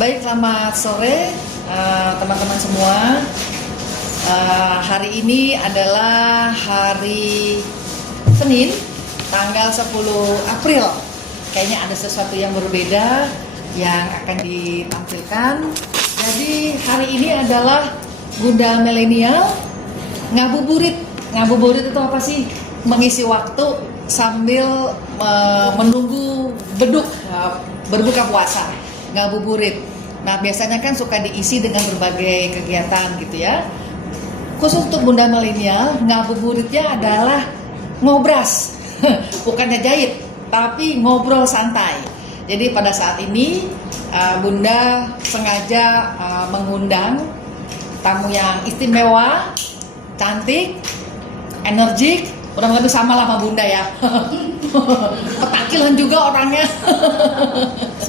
Baik, selamat sore teman-teman semua. Hari ini adalah hari Senin, tanggal 10 April. Kayaknya ada sesuatu yang berbeda yang akan ditampilkan. Jadi hari ini adalah Bunda Milenial ngabuburit. Ngabuburit itu apa sih? Mengisi waktu sambil menunggu berbuka puasa. Ngabuburit. Nah, biasanya kan suka diisi dengan berbagai kegiatan gitu ya. Khusus untuk Bunda Milenial, ngabuburitnya adalah ngobras. Bukannya jahit, tapi ngobrol santai. Jadi pada saat ini Bunda sengaja mengundang tamu yang istimewa, cantik, energik, kurang lebih sama lah sama Bunda ya. Petakilan juga orangnya.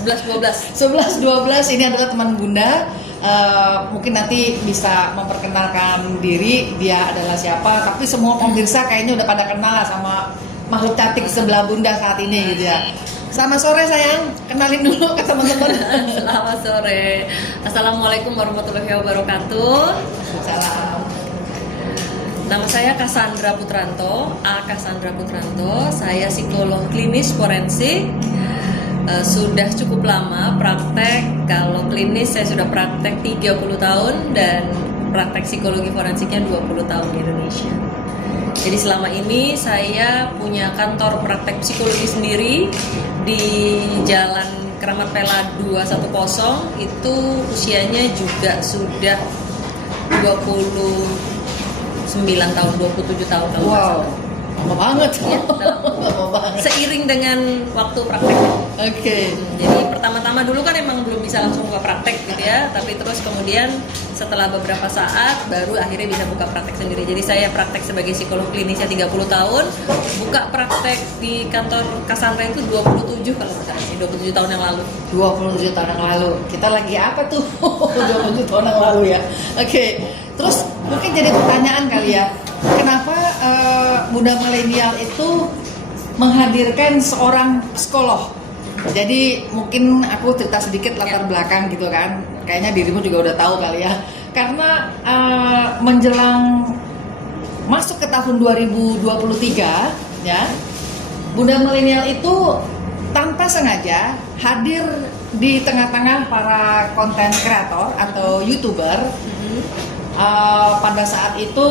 11-12 ini adalah teman Bunda. Mungkin nanti bisa memperkenalkan diri dia adalah siapa, tapi semua pemirsa kayaknya udah pada kenal sama makhluk cantik sebelah Bunda saat ini gitu ya. Selamat sore sayang, kenalin dulu ke teman-teman. Selamat sore. Assalamualaikum warahmatullahi wabarakatuh. Salam. Nama saya Cassandra Putranto, Cassandra Putranto. Saya psikolog klinis forensik. Sudah cukup lama praktek. Kalau klinis saya sudah praktek 30 tahun dan praktek psikologi forensiknya 20 tahun di Indonesia. Jadi selama ini saya punya kantor praktek psikologi sendiri di Jalan Keramat Pela 210. Itu usianya juga sudah 29 tahun, 27 tahun kalau nggak Wow, salah. lama banget Ya, lama banget. Seiring dengan waktu praktek. Oke. Jadi pertama-tama dulu kan emang belum bisa langsung buka praktek gitu ya, tapi terus kemudian setelah beberapa saat baru akhirnya bisa buka praktek sendiri. Jadi saya praktek sebagai psikolog klinisnya 30 tahun, buka praktek di kantor Cassandra itu 27 kalau nggak salah sih, 27 tahun yang lalu. 27 tahun yang lalu. Kita lagi apa tuh? 27 tahun yang lalu ya. Oke. Terus mungkin jadi pertanyaan kali ya. Kenapa Bunda Milenial itu menghadirkan seorang psikolog? Jadi mungkin aku cerita sedikit latar belakang gitu kan. Kayaknya dirimu juga udah tahu kali ya. Karena menjelang masuk ke tahun 2023 ya, Bunda Milenial itu tanpa sengaja hadir di tengah-tengah para konten kreator atau YouTuber. Pada saat itu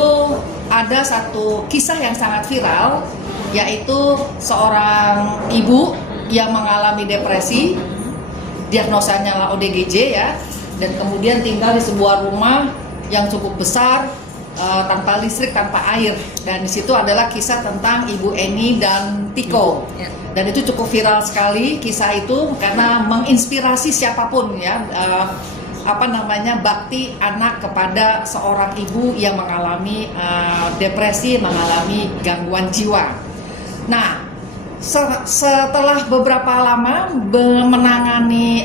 ada satu kisah yang sangat viral, yaitu seorang ibu yang mengalami depresi, diagnosanya lah ODGJ ya, dan kemudian tinggal di sebuah rumah yang cukup besar, tanpa listrik, tanpa air. Dan di situ adalah kisah tentang Ibu Eni dan Tiko. Dan itu cukup viral sekali kisah itu karena menginspirasi siapapun ya. Bakti anak kepada seorang ibu yang mengalami depresi, mengalami gangguan jiwa. Nah, setelah beberapa lama menangani,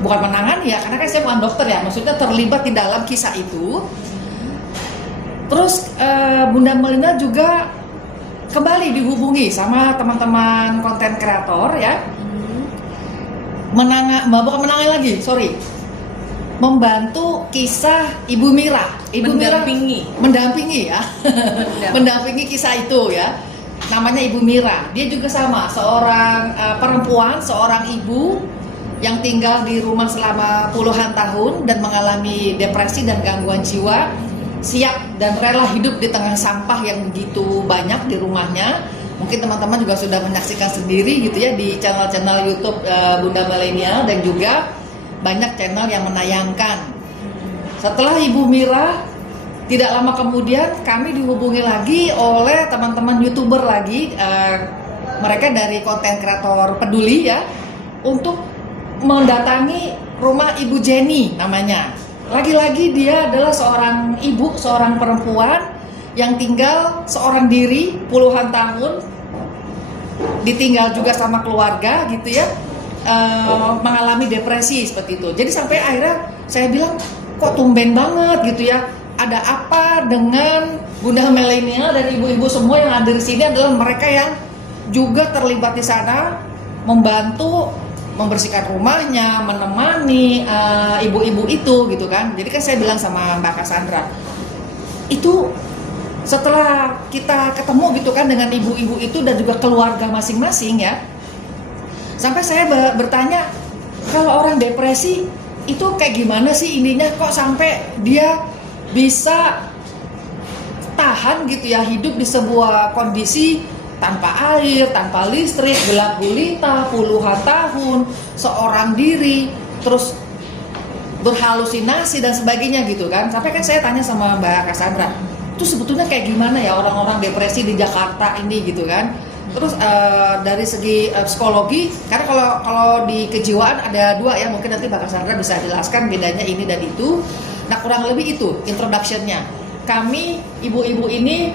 bukan menangani ya, karena kan saya bukan dokter ya, maksudnya terlibat di dalam kisah itu. Terus Bunda Milenial juga kembali dihubungi sama teman-teman konten kreator ya. Membantu kisah Ibu Mira. Mendampingi ya. Mendampingi kisah itu ya. Namanya Ibu Mira. Dia juga sama, seorang perempuan, seorang ibu yang tinggal di rumah selama puluhan tahun dan mengalami depresi dan gangguan jiwa. Siap dan rela hidup di tengah sampah yang begitu banyak di rumahnya. Mungkin teman-teman juga sudah menyaksikan sendiri gitu ya di channel-channel YouTube Bunda Milenial, dan juga banyak channel yang menayangkan. Setelah Ibu Mira, tidak lama kemudian kami dihubungi lagi oleh teman-teman YouTuber lagi, mereka dari konten kreator peduli ya, untuk mendatangi rumah Ibu Jenny namanya. Lagi-lagi dia adalah seorang ibu, seorang perempuan yang tinggal seorang diri puluhan tahun, ditinggal juga sama keluarga gitu ya, mengalami depresi seperti itu. Jadi sampai akhirnya saya bilang, kok tumben banget gitu ya, ada apa dengan Bunda Milenial dan ibu-ibu semua yang ada di sini adalah mereka yang juga terlibat di sana membantu membersihkan rumahnya, menemani ibu-ibu itu gitu kan. Jadi kan saya bilang sama Mbak Cassandra, itu setelah kita ketemu gitu kan dengan ibu-ibu itu dan juga keluarga masing-masing ya, sampai saya bertanya, kalau orang depresi itu kayak gimana sih ininya, kok sampai dia bisa tahan gitu ya, hidup di sebuah kondisi tanpa air, tanpa listrik, gelap gulita, puluhan tahun, seorang diri, terus berhalusinasi dan sebagainya gitu kan. Sampai kan saya tanya sama Mbak Cassandra, itu sebetulnya kayak gimana ya orang-orang depresi di Jakarta ini gitu kan. Terus dari segi psikologi, karena kalau di kejiwaan ada dua ya, mungkin nanti Mbak Cassandra bisa jelaskan bedanya ini dan itu. Nah kurang lebih itu introduction-nya. Kami ibu-ibu ini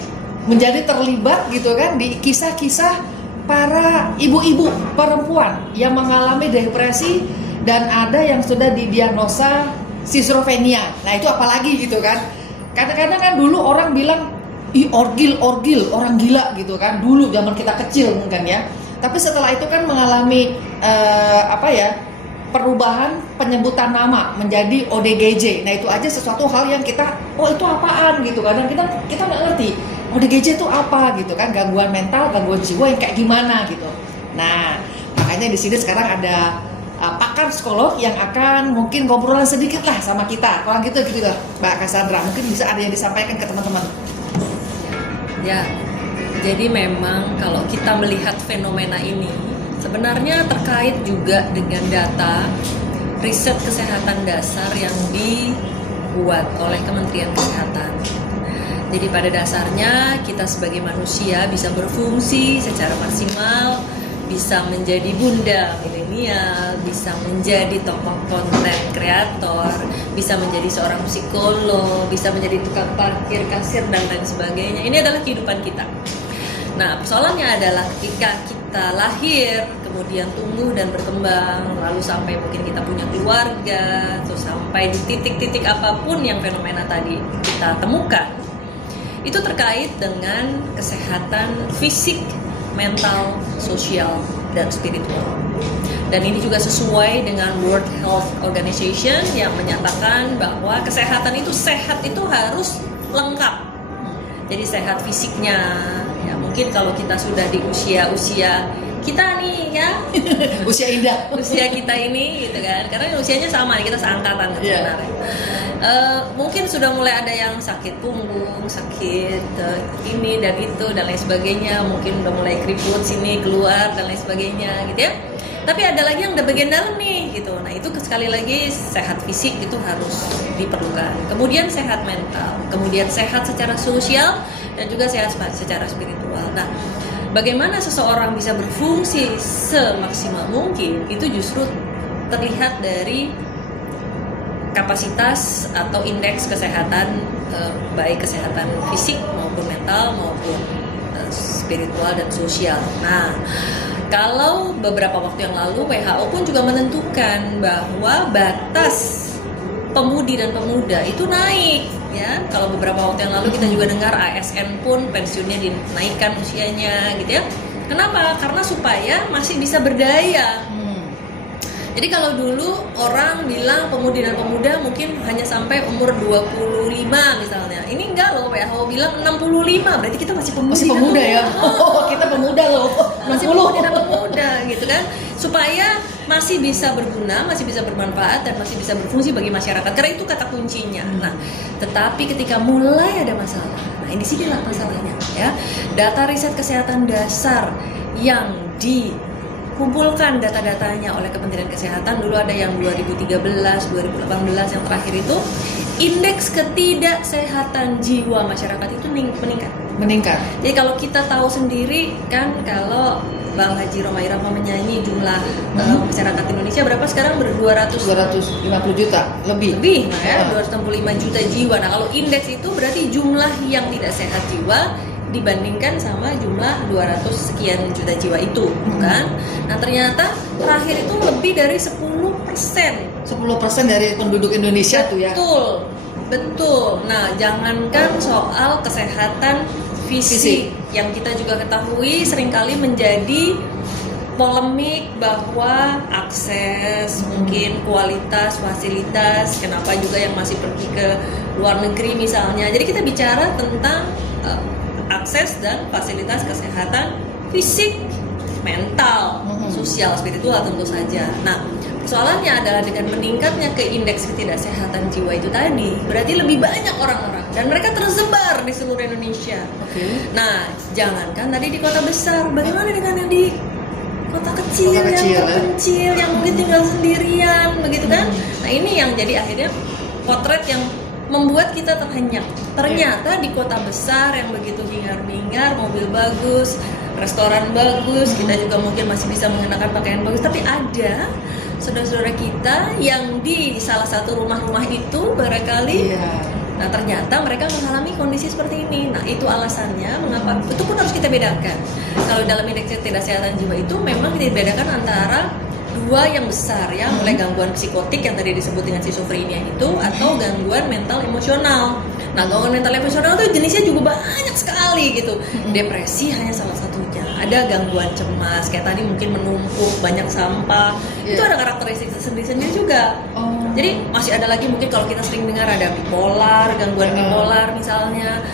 menjadi terlibat gitu kan di kisah-kisah para ibu-ibu perempuan yang mengalami depresi dan ada yang sudah didiagnosa schizophrenia. Nah itu apalagi gitu kan. Kadang-kadang kan dulu orang bilang orgil orang gila gitu kan, dulu zaman kita kecil mungkin ya. Tapi setelah itu kan mengalami perubahan penyebutan nama menjadi ODGJ. Nah itu aja sesuatu hal yang kita, oh itu apaan gitu. Kadang kita nggak ngerti ODGJ itu apa gitu kan, gangguan mental, gangguan jiwa yang kayak gimana gitu. Nah makanya di sini sekarang ada pakar psikolog yang akan mungkin ngobrolan sedikit lah sama kita. Kalau gitu lah Mbak Cassandra, mungkin bisa ada yang disampaikan ke teman-teman. Ya, jadi memang kalau kita melihat fenomena ini sebenarnya terkait juga dengan data riset kesehatan dasar yang dibuat oleh Kementerian Kesehatan. Jadi pada dasarnya kita sebagai manusia bisa berfungsi secara maksimal, bisa menjadi bunda milenial, bisa menjadi tokoh konten kreator, bisa menjadi seorang psikolog, bisa menjadi tukang parkir, kasir, dan lain sebagainya. Ini adalah kehidupan kita. Nah, persoalannya adalah ketika kita lahir, kemudian tumbuh dan berkembang, lalu sampai mungkin kita punya keluarga, terus sampai di titik-titik apapun yang fenomena tadi kita temukan, itu terkait dengan kesehatan fisik, mental, sosial, dan spiritual. Dan ini juga sesuai dengan World Health Organization yang menyatakan bahwa kesehatan itu harus lengkap. Jadi sehat fisiknya, ya mungkin kalau kita sudah di usia kita nih ya, usia indah, usia kita ini gitu kan, karena usianya sama nih, kita seangkatan sebenarnya. Mungkin sudah mulai ada yang sakit punggung, sakit ini dan itu dan lain sebagainya, mungkin udah mulai keriput sini keluar dan lain sebagainya gitu ya. Tapi ada lagi yang udah bagian dalam nih gitu. Nah itu sekali lagi sehat fisik itu harus diperlukan. Kemudian sehat mental, kemudian sehat secara sosial dan juga sehat secara spiritual. Nah bagaimana seseorang bisa berfungsi semaksimal mungkin itu justru terlihat dari kapasitas atau indeks kesehatan, baik kesehatan fisik maupun mental maupun spiritual dan sosial. Nah, kalau beberapa waktu yang lalu WHO pun juga menentukan bahwa batas pemudi dan pemuda itu naik ya. Kalau beberapa waktu yang lalu kita juga dengar ASN pun pensiunnya dinaikkan usianya gitu ya. Kenapa? Karena supaya masih bisa berdaya. Jadi kalau dulu orang bilang pemudi dan pemuda mungkin hanya sampai umur 25 misalnya. Ini enggak loh, WHO bilang 65, berarti kita masih pemudi. Masih pemuda ya? Oh, kita pemuda loh. Masih pemudi dan pemuda gitu kan. Supaya masih bisa berguna, masih bisa bermanfaat dan masih bisa berfungsi bagi masyarakat. Karena itu kata kuncinya. Nah, tetapi ketika mulai ada masalah, nah ini sinilah masalahnya ya. Data riset kesehatan dasar yang dikumpulkan data-datanya oleh Kementerian Kesehatan, dulu ada yang 2013, 2018 yang terakhir itu, indeks ketidaksehatan jiwa masyarakat itu meningkat. Jadi kalau kita tahu sendiri kan, kalau Bang Haji Roma Irama menyanyi jumlah masyarakat Indonesia berapa sekarang? 250 juta lebih nah ya, 265 juta jiwa. Nah kalau indeks itu berarti jumlah yang tidak sehat jiwa dibandingkan sama jumlah 200 sekian juta jiwa itu, kan? Nah ternyata terakhir itu lebih dari 10% dari penduduk Indonesia tuh ya. Betul. Nah jangankan soal kesehatan fisik yang kita juga ketahui seringkali menjadi polemik bahwa akses, mungkin kualitas, fasilitas, kenapa juga yang masih pergi ke luar negeri misalnya. Jadi kita bicara tentang akses dan fasilitas kesehatan fisik, mental, sosial, spiritual tentu saja. Nah, persoalannya adalah dengan meningkatnya ke indeks ketidaksehatan jiwa itu tadi, berarti lebih banyak orang-orang dan mereka tersebar di seluruh Indonesia. Nah, jangankan tadi di kota besar, bagaimana dengan yang di kota kecil yang terpencil, yang mungkin tinggal sendirian, begitu kan? Nah, ini yang jadi akhirnya potret yang membuat kita terhenyak. Ternyata di kota besar yang begitu hingar-bingar, mobil bagus, restoran bagus, kita juga mungkin masih bisa mengenakan pakaian bagus, tapi ada saudara-saudara kita yang di salah satu rumah-rumah itu barangkali, nah ternyata mereka mengalami kondisi seperti ini. Nah itu alasannya mengapa, itu pun harus kita bedakan. Kalau dalam indeks ketidaksehatan jiwa itu memang dibedakan antara dua yang besar ya, mulai gangguan psikotik yang tadi disebut dengan schizophrenia itu, atau gangguan mental emosional. Nah, gangguan mental emosional itu jenisnya juga banyak sekali gitu. Depresi hanya salah satunya. Ada gangguan cemas, kayak tadi mungkin menumpuk banyak sampah. Itu ada karakteristik sendiri-sendiri juga. Jadi masih ada lagi mungkin kalau kita sering dengar ada bipolar, gangguan bipolar misalnya.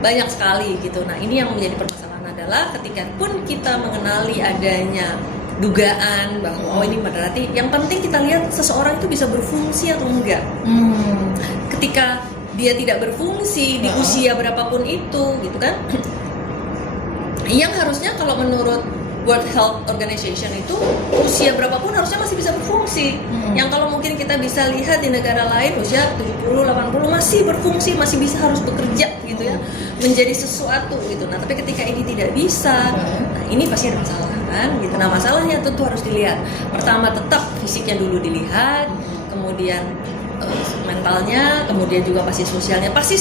Banyak sekali gitu. Nah, ini yang menjadi permasalahan adalah ketika pun kita mengenali adanya dugaan bahwa ini berarti yang penting kita lihat seseorang itu bisa berfungsi atau enggak. Ketika dia tidak berfungsi di usia berapapun itu gitu kan, yang harusnya kalau menurut World Health Organization itu usia berapapun harusnya masih bisa berfungsi. Yang kalau mungkin kita bisa lihat di negara lain usia 70, 80 masih berfungsi, masih bisa harus bekerja gitu ya, menjadi sesuatu gitu. Nah tapi ketika ini tidak bisa, nah ini pasti ada masalah kan gitu. Nah masalahnya tentu harus dilihat. Pertama tetap fisiknya dulu dilihat, kemudian mentalnya, kemudian juga pasti sosialnya pasti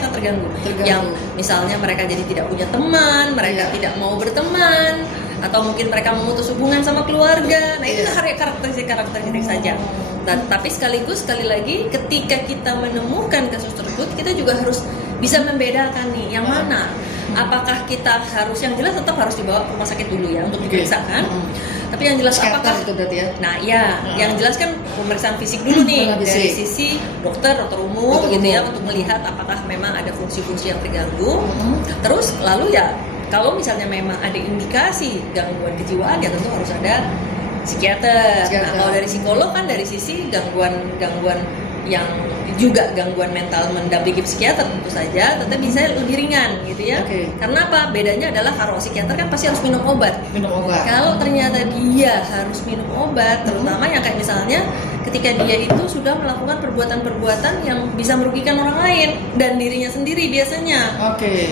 akan terganggu. Yang misalnya mereka jadi tidak punya teman, mereka tidak mau berteman, atau mungkin mereka memutus hubungan sama keluarga. Nah itu karakteristik saja. Nah, tapi sekali lagi ketika kita menemukan kasus tersebut, kita juga harus bisa membedakan nih yang mana. Apakah kita harus, yang jelas tetap harus dibawa ke rumah sakit dulu ya untuk diperiksa kan. Tapi yang jelas apakah itu berarti ya? Nah ya, yang jelas kan pemeriksaan fisik dulu nih dari sisi dokter umum gitu ya, untuk melihat apakah memang ada fungsi-fungsi yang terganggu. Terus lalu ya kalau misalnya memang ada indikasi gangguan kejiwaan ya tentu harus ada psikiater. Nah kalau dari psikolog kan dari sisi gangguan yang juga gangguan mental mendampingi psikiater tentu saja, tetapi bisa lebih ringan gitu ya. Karena apa? Bedanya adalah kalau psikiater kan pasti harus minum obat. Kalau ternyata dia harus minum obat, terutama yang kayak misalnya ketika dia itu sudah melakukan perbuatan-perbuatan yang bisa merugikan orang lain dan dirinya sendiri biasanya.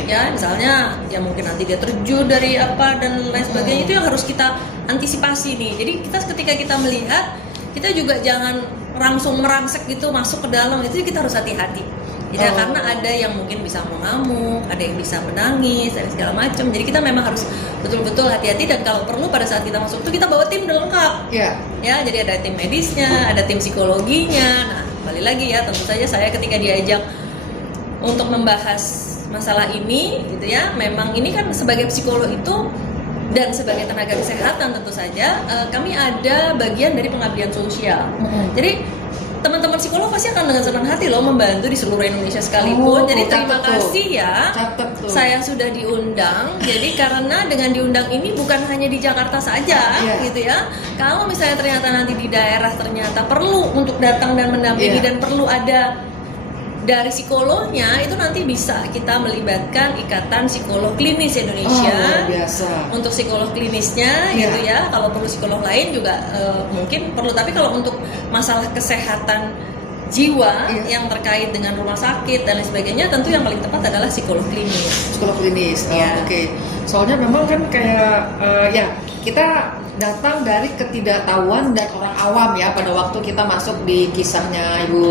Ya, misalnya ya mungkin nanti dia terjun dari apa dan lain sebagainya, itu yang harus kita antisipasi nih. Jadi ketika kita melihat, kita juga jangan langsung merangsek gitu masuk ke dalam, itu kita harus hati-hati. Jadi karena ada yang mungkin bisa mengamuk, ada yang bisa menangis dan segala macam. Jadi kita memang harus betul-betul hati-hati, dan kalau perlu pada saat kita masuk itu kita bawa tim udah lengkap. Ya, jadi ada tim medisnya, ada tim psikologinya. Nah, balik lagi ya, tentu saja saya ketika diajak untuk membahas masalah ini gitu ya, memang ini kan sebagai psikolog itu dan sebagai tenaga kesehatan tentu saja kami ada bagian dari pengabdian sosial. Jadi teman-teman psikolog pasti akan dengan senang hati loh membantu di seluruh Indonesia sekalipun. Jadi terima kasih ya, saya sudah diundang. Jadi karena dengan diundang ini bukan hanya di Jakarta saja gitu ya. Kalau misalnya ternyata nanti di daerah ternyata perlu untuk datang dan mendampingi dan perlu ada dari psikolognya, itu nanti bisa kita melibatkan Ikatan Psikolog Klinis Indonesia untuk psikolog klinisnya gitu ya. Kalau perlu psikolog lain juga mungkin perlu, tapi kalau untuk masalah kesehatan jiwa yang terkait dengan rumah sakit dan lain sebagainya, tentu yang paling tepat adalah psikolog klinis. Soalnya memang kan kayak kita datang dari ketidaktahuan dan orang awam ya pada waktu kita masuk di kisahnya Ibu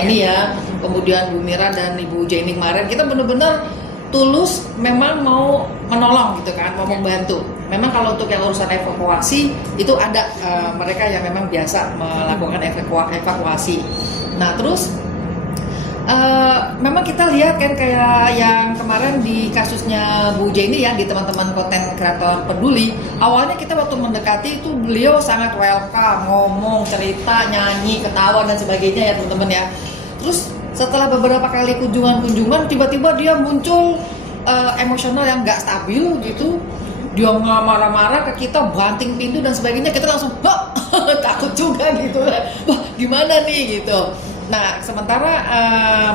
Eni ya, kemudian Bu Mira dan Ibu Jenny kemarin, kita benar-benar tulus memang mau menolong gitu kan, mau membantu. Memang kalau untuk yang urusan evakuasi itu ada mereka yang memang biasa melakukan evakuasi. Nah terus Memang kita lihat kan kayak yang kemarin di kasusnya Bu Jenny ya, di teman-teman konten kreator peduli. Awalnya kita waktu mendekati itu beliau sangat welcome, ngomong, cerita, nyanyi, ketawa dan sebagainya ya teman-teman ya. Terus setelah beberapa kali kunjungan tiba-tiba dia muncul emosional yang nggak stabil gitu. Dia marah-marah ke kita, banting pintu dan sebagainya. Kita langsung takut juga gitu. Wah gimana nih gitu. Nah, sementara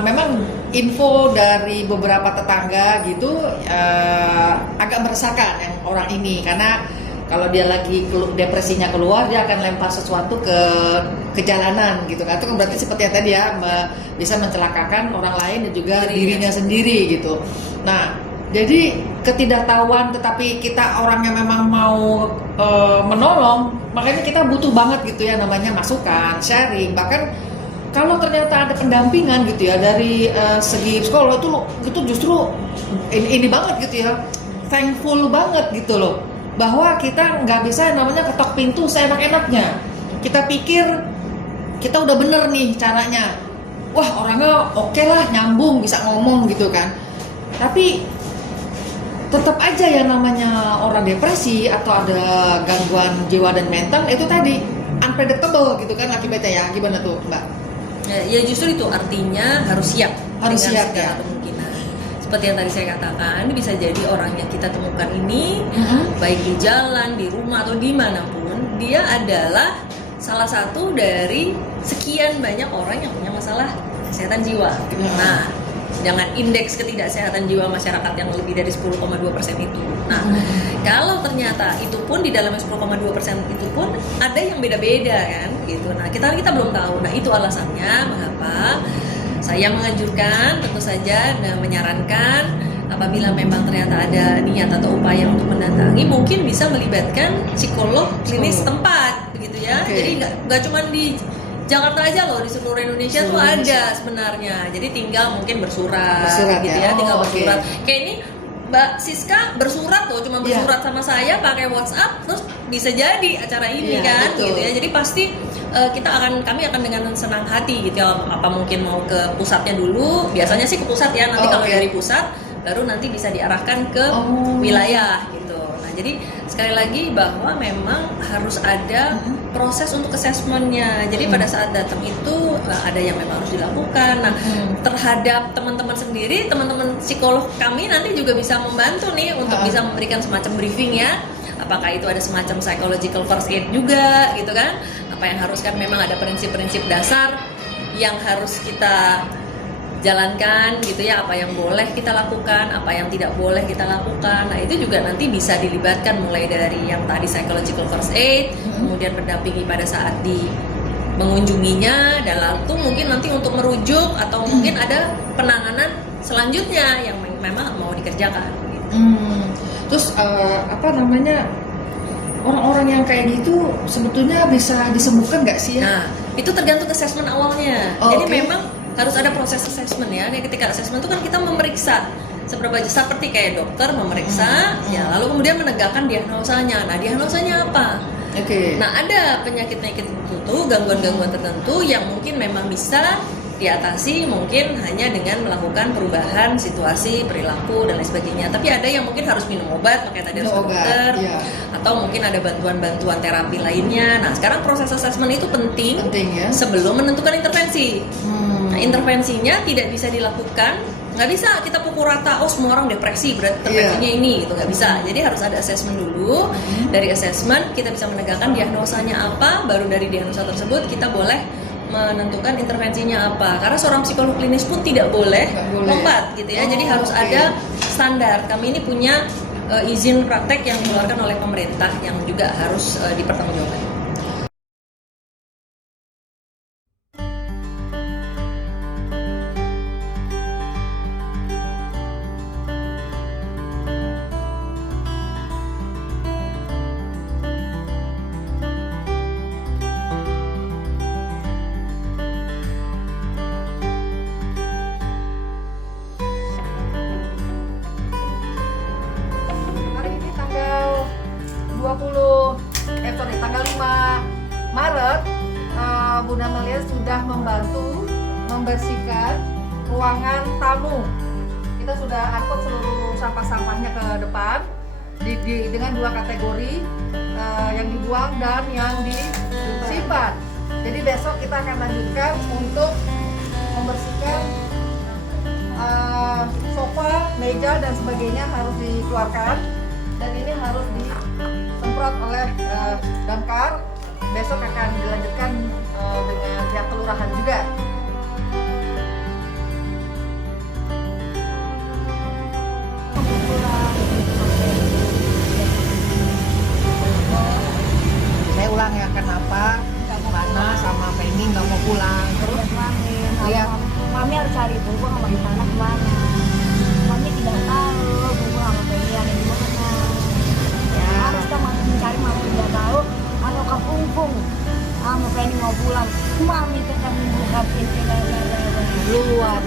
memang info dari beberapa tetangga gitu agak meresahkan yang orang ini, karena kalau dia lagi depresinya keluar, dia akan lempar sesuatu ke jalanan gitu kan. Itu kan berarti seperti yang tadi ya, bisa mencelakakan orang lain dan juga dirinya sendiri gitu. Nah, jadi ketidaktahuan tetapi kita orang yang memang mau menolong, makanya kita butuh banget gitu ya namanya masukan, sharing, bahkan kalau ternyata ada pendampingan gitu ya dari segi psikolog itu justru ini banget gitu ya, thankful banget gitu loh, bahwa kita nggak bisa namanya ketok pintu seenak-enaknya. Kita pikir kita udah bener nih caranya, wah orangnya oke lah, nyambung, bisa ngomong gitu kan, tapi tetap aja ya namanya orang depresi atau ada gangguan jiwa dan mental itu tadi unpredictable gitu kan akibatnya ya. Gimana tuh Mbak? Ya justru itu artinya harus siap dengan siap segala ya. kemungkinan. Seperti yang tadi saya katakan, bisa jadi orang yang kita temukan ini baik di jalan, di rumah atau dimanapun, dia adalah salah satu dari sekian banyak orang yang punya masalah kesehatan jiwa. Nah, dengan indeks ketidaksehatan jiwa masyarakat yang lebih dari 10,2% itu. Nah, kalau ternyata itu pun di dalam 10,2% itu pun ada yang beda-beda kan gitu. Nah, kita belum tahu. Nah, itu alasannya mengapa saya menganjurkan tentu saja dan menyarankan apabila memang ternyata ada niat atau upaya untuk mendatangi, mungkin bisa melibatkan psikolog klinis tempat begitu ya. Jadi nggak cuma di Jakarta aja loh, di seluruh Indonesia tuh ada sebenarnya. Jadi tinggal mungkin bersurat gitu ya, tinggal bersurat. Kayak ini Mbak Siska bersurat loh, cuma bersurat sama saya pakai WhatsApp, terus bisa jadi acara ini kan betul. Gitu ya. Jadi pasti kami akan dengan senang hati gitu ya. Apa mungkin mau ke pusatnya dulu? Biasanya sih ke pusat ya. Nanti kalau dari pusat baru nanti bisa diarahkan ke wilayah gitu. Nah, jadi sekali lagi bahwa memang harus ada proses untuk assessment-nya. Jadi pada saat datang itu ada yang memang harus dilakukan. Nah, terhadap teman-teman sendiri, teman-teman psikolog kami nanti juga bisa membantu nih untuk bisa memberikan semacam briefing ya. Apakah itu ada semacam psychological first aid juga gitu kan? Apa yang harus kan memang ada prinsip-prinsip dasar yang harus kita jalankan gitu ya, apa yang boleh kita lakukan, apa yang tidak boleh kita lakukan. Nah, itu juga nanti bisa dilibatkan mulai dari yang tadi psychological first aid, kemudian mendampingi pada saat di mengunjunginya, dan lalu mungkin nanti untuk merujuk atau mungkin ada penanganan selanjutnya yang memang mau dikerjakan gitu. Terus orang-orang yang kayak gitu sebetulnya bisa disembuhkan nggak sih ya? Nah, itu tergantung assessment awalnya. Jadi memang harus ada proses assessment ya. Ketika assessment itu kan kita memeriksa seperti kayak dokter memeriksa, ya lalu kemudian menegakkan diagnosanya. Nah, diagnosanya apa? Nah, ada penyakit-penyakit tertentu, gangguan-gangguan tertentu yang mungkin memang bisa diatasi mungkin hanya dengan melakukan perubahan situasi, perilaku dan lain sebagainya. Tapi ada yang mungkin harus minum obat, makanya tadi harus ke dokter, atau mungkin ada bantuan-bantuan terapi lainnya. Nah, sekarang proses assessment itu penting ya? Sebelum menentukan intervensi. Nah, intervensinya tidak bisa dilakukan, nggak bisa kita pukul rata, oh semua orang depresi berarti intervensinya ini, gitu nggak bisa. Jadi harus ada assessment dulu. Dari assessment kita bisa menegakkan diagnosanya apa, baru dari diagnosa tersebut kita boleh menentukan intervensinya apa. Karena seorang psikolog klinis pun tidak boleh lompat gitu ya. Jadi harus ada standar. Kami ini punya izin praktek yang dikeluarkan oleh pemerintah yang juga harus dipertanggungjawabkan. Tanggal 5 Maret Bunda Malia sudah membantu membersihkan ruangan tamu. Kita sudah angkut seluruh sampah-sampahnya ke depan dengan 2 kategori, yang dibuang dan yang disimpan. Jadi besok kita akan lanjutkan untuk membersihkan sofa, meja dan sebagainya harus dikeluarkan, dan ini harus disemprot oleh damkar. Besok akan dilanjutkan dengan pihak kelurahan juga. Saya ulang ya, kenapa Mana sama Penny nggak mau pulang terus? Iya. Mami harus cari buku sama di sana kemana. Mami tidak tahu buku sama Penny ada di mana. Ya. Harus kita mencari, Mami tidak tahu atau ke Pungpung sama Penny mau pulang. Mami tetap membuka pintu luar.